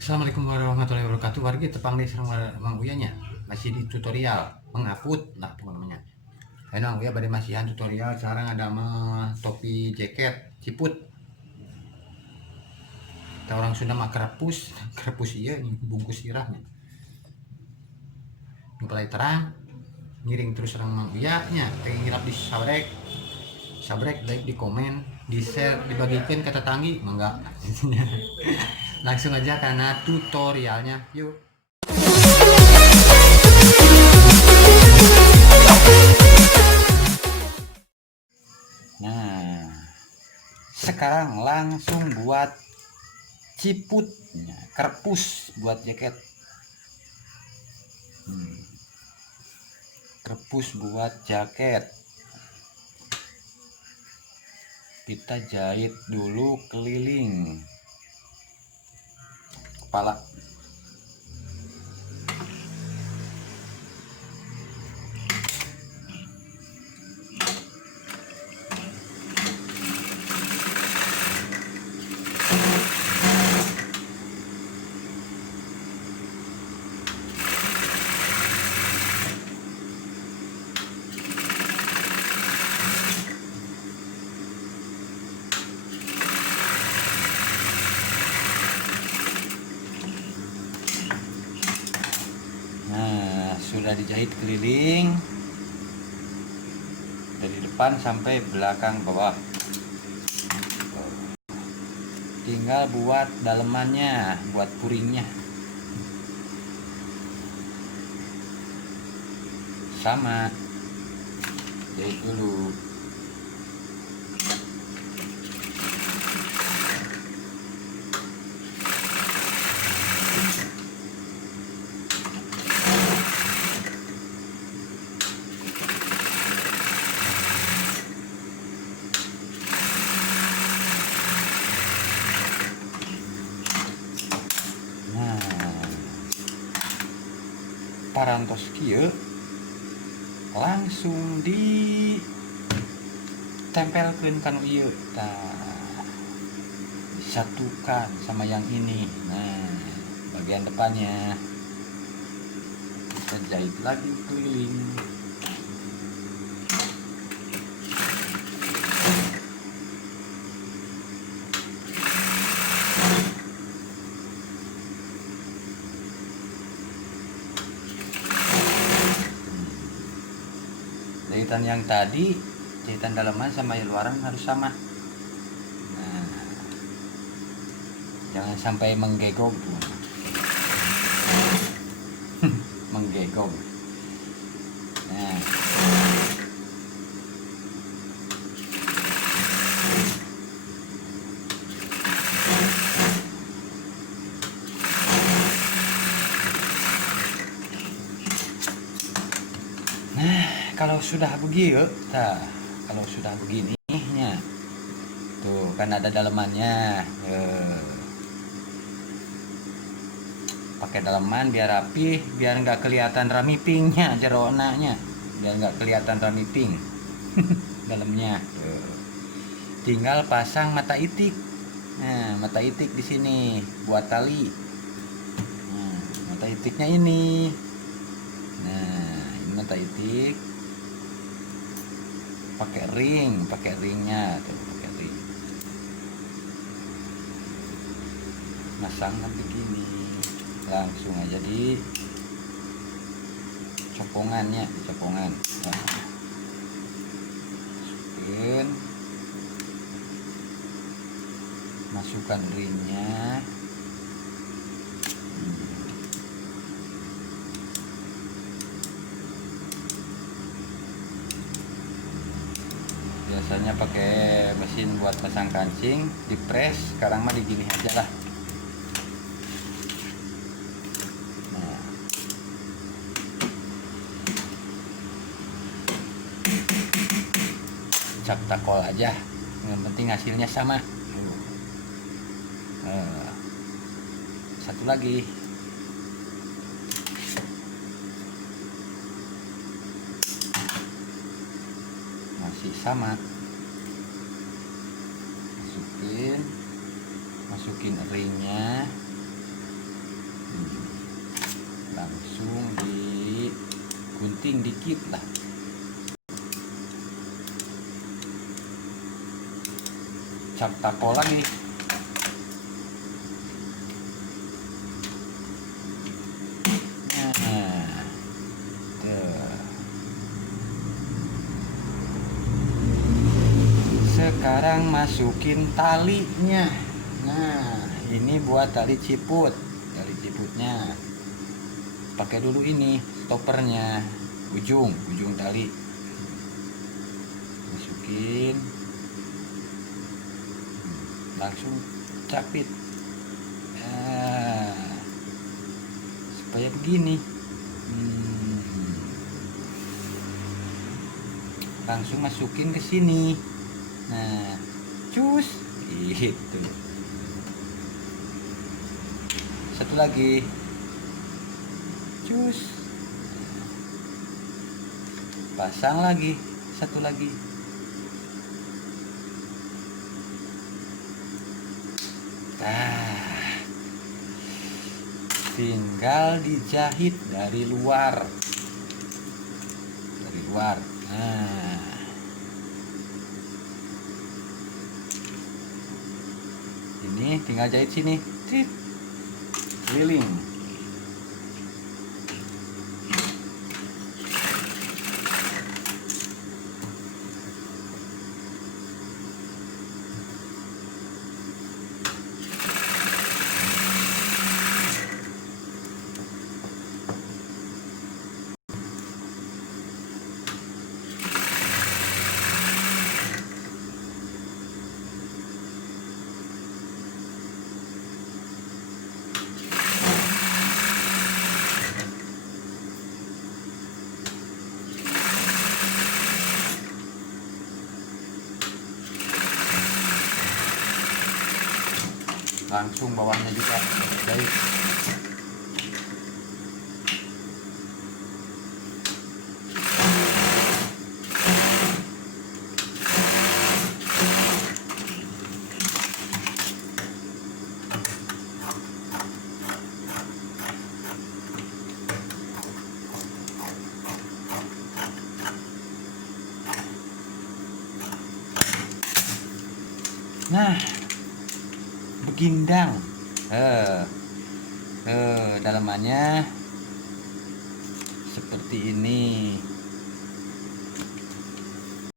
Assalamualaikum warahmatullahi wabarakatuh. Wargi tepang di sareng Mang Uyanya. Masih di tutorial mengaput lah teman namanya. Ayo Mang Uya pada masihan tutorial sekarang ada mah topi jaket ciput. Kita orang Sunda mah krepus, krepus iya bungkus irahnya. Mulai terang ngiring terus sareng Mang Uya nya, pengen ngirap di sabrek. Sabrek like di komen, di share, dibagikan ke tetanggi, mangga. Langsung aja karena tutorialnya. Yuk. Nah, sekarang langsung buat ciput, krepus buat jaket. Krepus buat jaket. Kita jahit dulu keliling kepala. Nah, sudah dijahit keliling dari depan sampai belakang bawah. Tinggal buat dalemannya, buat puringnya. Sama, jahit dulu. Parantos kieu langsung ditempelkeun kanu ieu, disatukan sama yang ini. Nah, bagian depannya kita jahit lagi keliling. Jahitan yang tadi, jahitan dalaman sama luaran harus sama. Nah, jangan sampai menggegok. Menggegok. Nah, kalau sudah begini, kalau sudah begini, tuh kan ada dalemannya. Pakai daleman biar rapi, biar nggak kelihatan ramipingnya, jeronanya, biar nggak kelihatan ramiping dalamnya. Tuh. Tinggal pasang mata itik. Nah, mata itik di sini buat tali. Nah, mata itiknya ini. Nah, ini mata itik. Pakai ringnya tuh, pakai ring. Masang begini. Langsung aja di copongannya, copongan. Nah, masukkan ringnya. Biasanya pakai mesin buat pasang kancing, dipres. Sekarang mah digini aja lah. Cap takol aja, yang penting hasilnya sama. Satu lagi, masih sama. Masukin ringnya. penting dikit lah. Cap tapo lagi. Nah, tuh. Sekarang masukin talinya. Nah, ini buat tali ciput. Tali ciputnya pakai dulu ini stoppernya, ujung tali masukin, langsung capit. Supaya begini. Langsung masukin ke sini. Nah, cus gitu. Satu lagi, cus, pasang lagi, satu lagi. Nah, tinggal dijahit dari luar. Nah, ini tinggal jahit sini, keliling. Langsung bawahnya juga jahit. Nah, begindang. Dalamannya seperti ini.